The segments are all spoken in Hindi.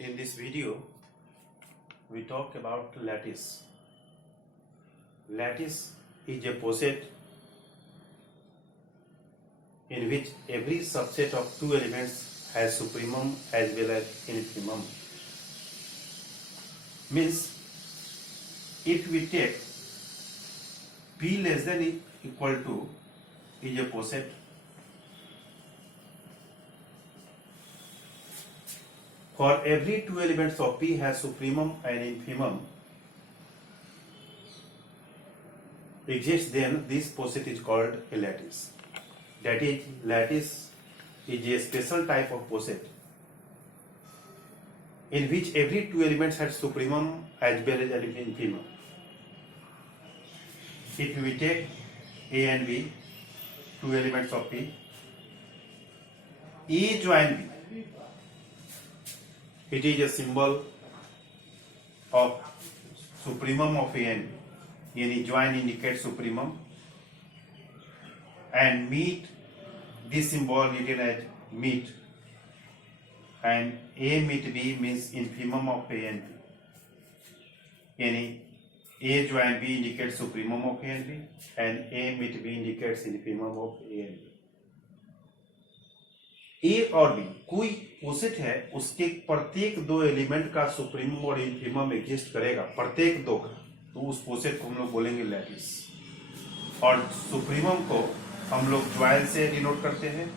In this video, we talk about lattice. Lattice is a poset in which every subset of two elements has supremum as well as infimum. Means, if we take P less than equal to is a poset for every two elements of P has supremum and infimum exists, then this poset is called a lattice. That is, lattice is a special type of poset in which every two elements has supremum as well as infimum. If we take A and B, two elements of P, A join B, it is a symbol of supremum of A and B. Any join indicates supremum, and meet, this symbol written as meet, and A meet B means infimum of A and B. Any A join B indicates supremum of A and B, and A meet B indicates infimum of A and B. ए और बी कोई पोसेट है, उसके प्रत्येक दो एलिमेंट का सुप्रीमम और इंफिमम एग्जिस्ट करेगा, प्रत्येक दो का, तो उस पोसेट को हम लोग बोलेंगे लैटिस। और सुप्रीमम को हम लोग ज्वाइन से डिनोट करते हैं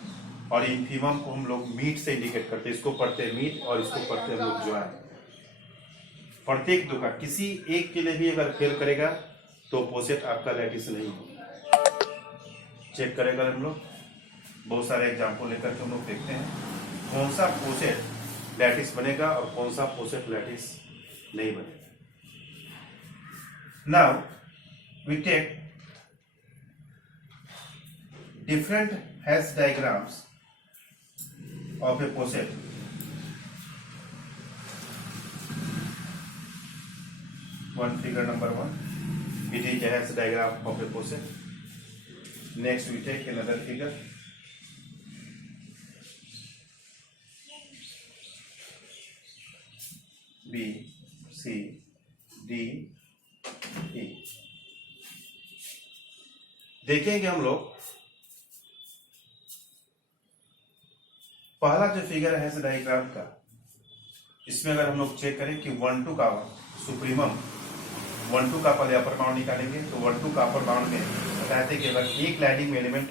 और इंफिमम को हम लोग मीट से इंडिकेट करते हैं। इसको पढ़ते हैं मीट और इसको पढ़ते हैं हम लोग ज्वाइन। प्रत्येक दो का किसी एक के लिए भी अगर फेल करेगा तो पोसेट आपका लैटिस नहीं होगा। चेक करेगा हम लोग, बहुत सारे एग्जाम्पल लेकर के हम लोग देखते हैं कौन सा पोसेट लैटिस बनेगा और कौन सा पोसेट लैटिस नहीं बनेगा। Now we take different hash diagrams of a poset. One figure number one, it is a hash diagram of a poset. Next we take another figure. B, C, D, E। देखेंगे हम लोग पहला जो फिगर है डायग्राम का, इसमें अगर हम लोग चेक करें कि 1 2 का सुप्रीमम 1 2 का पहले अपर बाउंड निकालेंगे तो 1 2 का अपर बाउंड में बताते कि अगर एक लैडिंग एलिमेंट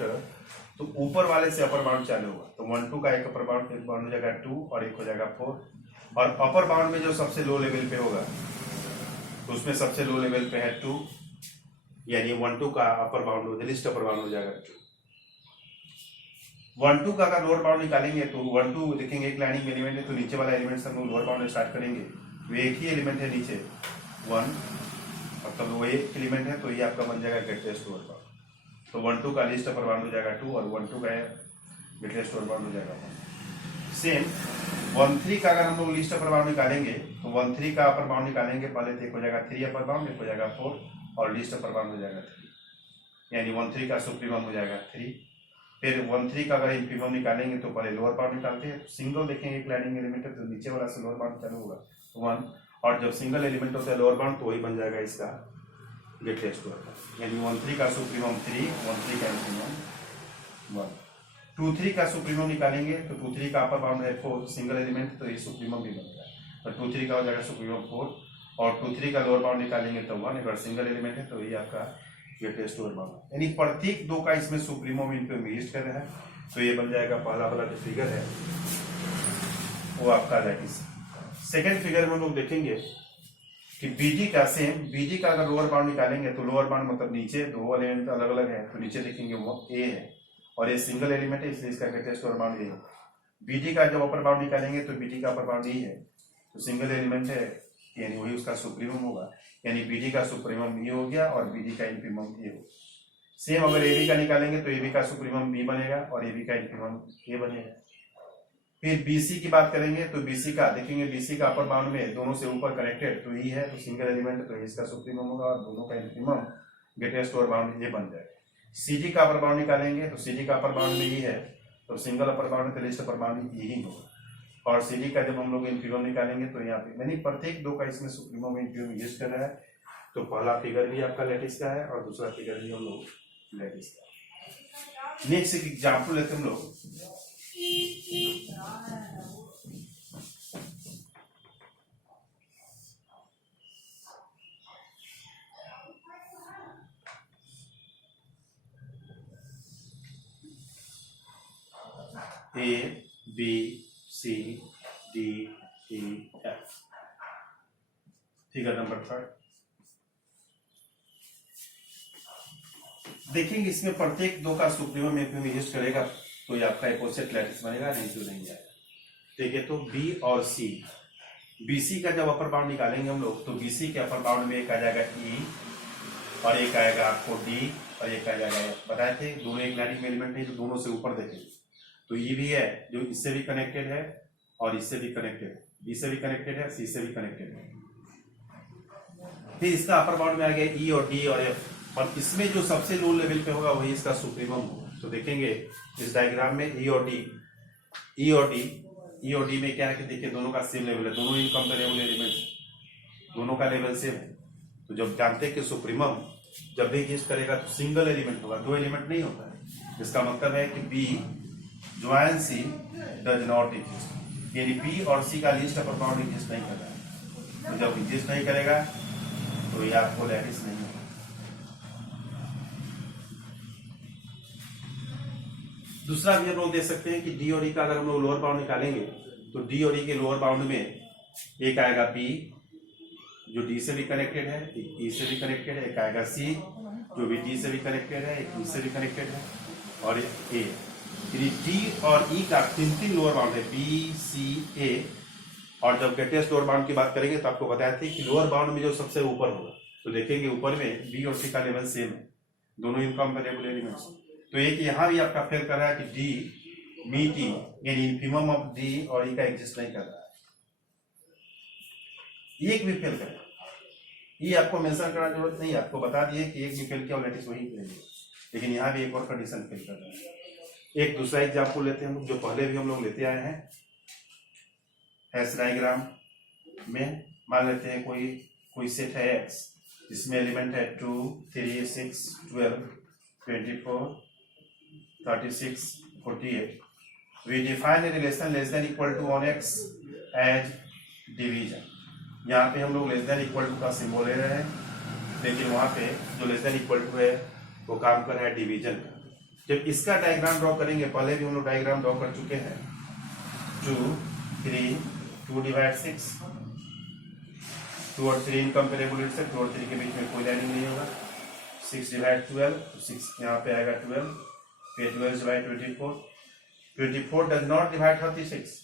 तो ऊपर वाले से अपर बाउंड चालू होगा, तो 1 2 का एक अपर बाउंड हो जाएगा 2 और एक हो जाएगा 4। और अपर बाउंड में जो सबसे लो लेवल पे होगा तो उसमें सबसे लो लेवल पे है 2, यानी 1 2 का अपर बाउंड हो, लिस्ट अपर बाउंड हो जाएगा 2। 1 2 का अगर लोअर बाउंड निकालेंगे तो 1 2 देखेंगे एक लाइनिंग एलिमेंट है, तो नीचे वाला एलिमेंट से हम लोग लोअर बाउंड स्टार्ट करेंगे, वो एक ही एलिमेंट है नीचे 1, मतलब वो एक एलिमेंट है, तो ये आपका बन जाएगा ग्रेटेस्ट लोअर बाउंड। तो 1 2 का लिस्ट अपर बाउंड हो जाएगा 2 और 1 2 का ग्रेटेस्ट लोअर बाउंड हो जाएगा 1। सेम 1 3 का अगर हम लोग लिस्ट अपर बाउंड निकालेंगे तो 1 3 का अपर बाउंड निकालेंगे, पहले तो एक हो जाएगा 3 अपर बाउंड, एक हो जाएगा 4 और लिस्ट अपर बाउंड हो जाएगा 3, यानी 1 3 का सुप्रीमम हो जाएगा 3। फिर 1 3 का अगर इंफिमम निकालेंगे तो पहले लोअर बाउंड निकालते हैं, सिंगल देखेंगे एक लाइनिंग एलिमेंट है तो नीचे वाला से लोअर बाउंड चालू होगा 1, और जब सिंगल एलिमेंट होता है लोअर बाउंड तो वही बन जाएगा इसका ग्रेटेस्ट लोअर बाउंड, यानी 1 3 का सुप्रीमम 3, 1 3 का इंफिमम 1। 2 3 का सुप्रीमम निकालेंगे तो 2 3 का अपर बाउंड है 4, सिंगल एलिमेंट तो ये सुप्रीमम भी बनेगा, तो 2 3 का हो जाएगा सुप्रीमम 4, और 2 3 का लोअर बाउंड निकालेंगे तो 1, अगर सिंगल एलिमेंट है तो ये आपका ग्रेटेस्ट लोअर बाउंड, यानी प्रत्येक दो का इसमें सुप्रीमम इनफिमम यूज कर रहा है, तो ये बन जाएगा पहला वाला जो फिगर है वो आपका लैटिस। सेकेंड फिगर में हम लोग देखेंगे कि बीजी का सेम, बीजी का अगर लोअर बाउंड निकालेंगे तो लोअर बाउंड मतलब नीचे दो एलिमेंट अलग अलग है, तो नीचे देखेंगे वो ए है और ये सिंगल एलिमेंट है, इसलिए इसका ग्रेटेस्ट लोअर बाउंड ये है। बीजी का जब अपर बाउंड निकालेंगे तो बीजी का अपर बाउंड यही है, तो सिंगल एलिमेंट है यानी वही उसका सुप्रीमम होगा, यानी बीजी का सुप्रीमम ये हो गया और बीजी का इंफिमम ये हो। सेम अगर एबी का निकालेंगे तो एबी का सुप्रीमम बी बनेगा और एबी का इंफिमम ए बनेगा। फिर बीसी की बात करेंगे तो बीसी का देखेंगे, बीसी का अपर बाउंड में दोनों से ऊपर कनेक्टेड तो ई है, तो सिंगल एलिमेंट तो इसका सुप्रीमम होगा और दोनों का इंफिमम ग्रेटेस्ट लोअर बाउंड ये बन जाएगा। सीजी का अपर बाउंड निकालेंगे तो सीजी का अपर बाउंड में ये है, तो सिंगल अपर बाउंड तो लिस्ट अपर बाउंड यही होगा, और सी डी का जब हम लोग इन्फीमम निकालेंगे तो यहाँ पे मैंने प्रत्येक दो का इसमें सुप्रीमम इन्फीमम यूज कर रहा है। तो पहला फिगर भी आपका लैटिस का है और दूसरा फिगर भी हम लोग लैटिस का। नेक्स्ट एक एग्जाम्पल लेते हम लोग। A, B, C, D, E, F। Figure number 3 देखेंगे, इसमें प्रत्येक दो का सुप्रीमम इन्फीमम यूज करेगा तो ये आपका अपोजिट लैटिस बनेगा, नहीं तो नहीं जाएगा। ठीक है, तो B और C, BC का जब अपर बाउंड निकालेंगे हम लोग तो BC के अपर बाउंड में एक आ जाएगा E और एक आएगा आपको D और एक आ जाएगा F। बताए थे दोनों एक लाइनिंग एलिमेंट है, जो दोनों से ऊपर देखेंगे तो E भी है जो इससे भी कनेक्टेड है और इससे भी कनेक्टेड है, B से भी कनेक्टेड है, C से भी कनेक्टेड है। फिर इसका अपर बाउंड में आ गया E और D और F, और इसमें जो सबसे लो लेवल पे होगा वही इसका सुप्रीमम होगा। तो देखेंगे इस डायग्राम में E और D में क्या है कि देखिए दोनों का सेम लेवल है, दोनों इनकम्पेरेबल एलिमेंट, दोनों का लेवल सेम है। तो जब जानते हैं कि सुप्रीमम जब भी एग्जिस्ट करेगा तो सिंगल एलिमेंट होगा, दो एलिमेंट नहीं होता है। इसका मतलब है कि B join C does not exist, यानी B और C का लिस्ट अपर बाउंड एग्जिस्ट नहीं कर रहा है। तो जब एग्जिस्ट नहीं करेगा तो ये आपको लैटिस नहीं होगा। दूसरा भी हम लोग देख सकते हैं कि D और E का अगर हम लोग लोअर बाउंड निकालेंगे तो D और E के लोअर बाउंड में एक आएगा B जो D से भी कनेक्टेड है, एक E से भी कनेक्टेड है, एक आएगा C जो भी D से भी कनेक्टेड है, एक E से भी कनेक्टेड है, और एक A। D और E का तीन लोअर बाउंड है, B, C, A। और जब ग्रेटेस्ट लोअर बाउंड की बात करेंगे तो आपको बताया था कि लोअर बाउंड में जो सबसे ऊपर होगा तो देखेंगे ऊपर में B और C का लेवल सेम है, दोनों इनकम्पेरेबल एलिमेंट्स। तो एक यहाँ भी आपका फेल कर रहा है कि D मीट E, यानी इन्फीमम ऑफ D और E का एग्जिस्ट नहीं कर रहा है, एक भी फेल करेगा। ये आपको मेंशन करना जरूरत नहीं है, आपको बता दिए कि एक भी फेल किया और लैटिस वही करेंगे, लेकिन यहाँ भी एक और कंडीशन फेल कर रहा है। एक दूसरा एग्जाम्पल लेते हैं जो पहले भी हम लोग लेते आए हैं। हैश डायग्राम में मान लेते हैं कोई सेट है X जिसमें एलिमेंट है 2, 3, 6, 12, 24, 36, 48। We define a relation less than equal to on X as division। यहाँ पे हम लोग लेस देन इक्वल टू का सिंबल ले रहे हैं, लेकिन वहाँ पे जो लेस देन इक्वल टू है वो काम कर रहा है डिवीजन का। जब इसका डायग्राम ड्रॉ करेंगे, पहले भी हम लोग डायग्राम ड्रॉ कर चुके हैं, 2, 3, 2 डिवाइड 6, 2 और 3 इनकम्पेरेबल से 2 और 3 के बीच में कोई लाइनिंग नहीं होगा। 6 डिवाइड 12, 6 यहाँ पे आएगा 12, फिर 12 डिवाइड 24, 24 डज नॉट डिवाइड 36,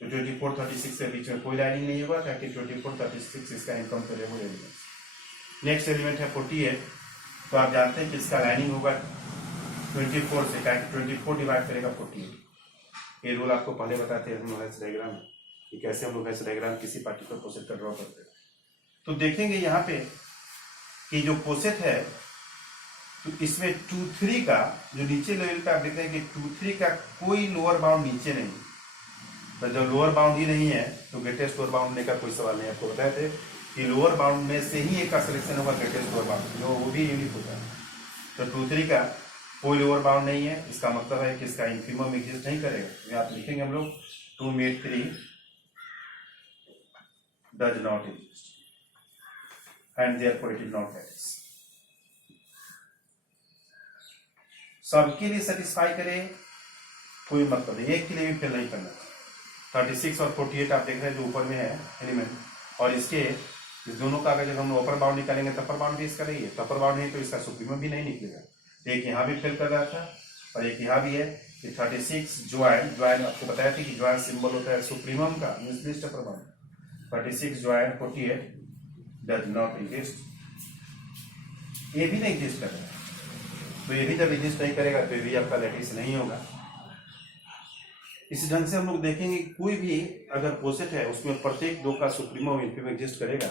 तो 24, 36 के बीच में कोई लाइनिंग नहीं होगा ताकि 24, 36 इसका इनकम्पेरेबल एलिमेंट। नेक्स्ट एलिमेंट है 48, तो आप जानते हैं कि इसका लाइनिंग होगा 24 से, ताकि 24 डिवाइड करेगा 48। ये रूल आपको पहले बताते हैं हम लोग हैश डायग्राम कि कैसे हम लोग हैश डायग्राम किसी पार्टिकुलर पोसेट का ड्रॉ करते हैं। तो देखेंगे यहाँ पे कि जो पोसेट है तो इसमें 2, 3 का जो नीचे लेवल का आप देख रहे हैं कि 2, 3 का कोई लोअर बाउंड नीचे नहीं, तो जब लोअर बाउंड ही नहीं है तो ग्रेटेस्ट लोअर बाउंड होने का कोई सवाल नहीं। आपको बताए थे कि लोअर बाउंड में से ही एक का सिलेक्शन होगा ग्रेटेस्ट लोअर बाउंड, जो वो भी यूनिक होता है। तो 2, 3 का कोई लोअर बाउंड नहीं है, इसका मतलब है कि इसका इन्फीमम एग्जिस्ट नहीं करेगा। आप लिखेंगे हम लोग 2 meet 3 does not exist and therefore it is not lattice. सबके लिए सेटिस्फाई करे कोई मतलब नहीं, एक के लिए भी फेल नहीं करना। 36 और 48 आप देख रहे हैं जो ऊपर में है एलिमेंट, और इसके इस दोनों का अगर जब हम अपर बाउंड निकालेंगे तो अपर बाउंड भी इसका नहीं है, तो अपर बाउंड नहीं तो इसका सुप्रीमम भी नहीं निकलेगा। एक यहाँ भी फेल कर रहा था और एक यहाँ भी है कि 36 ज्वाइन आपको बताया था कि ज्वाइन सिंबल होता है सुप्रीमम का, list upper bound. 36 join 48 does not exist, ये भी नहीं एग्जिस्ट कर रहा है, तो ये भी जब एग्जिस्ट नहीं करेगा तो ये भी आपका लैटिस नहीं होगा। इसी ढंग से हम लोग देखेंगे कोई भी अगर पोसेट है उसमें प्रत्येक दो का सुप्रीमम इन्फीमम एग्जिस्ट करेगा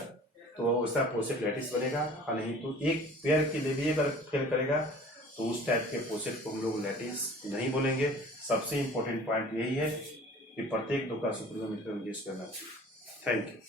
तो वैसा पोसेट लैटिस बनेगा, और नहीं तो एक पेयर के लिए भी अगर फेल करेगा तो उस टाइप के पोसेट को हम लोग लैटिस नहीं बोलेंगे। सबसे इंपॉर्टेंट पॉइंट यही है कि प्रत्येक 2 का सुप्रीमो मिलकर गेस करना चाहिए। Thank you.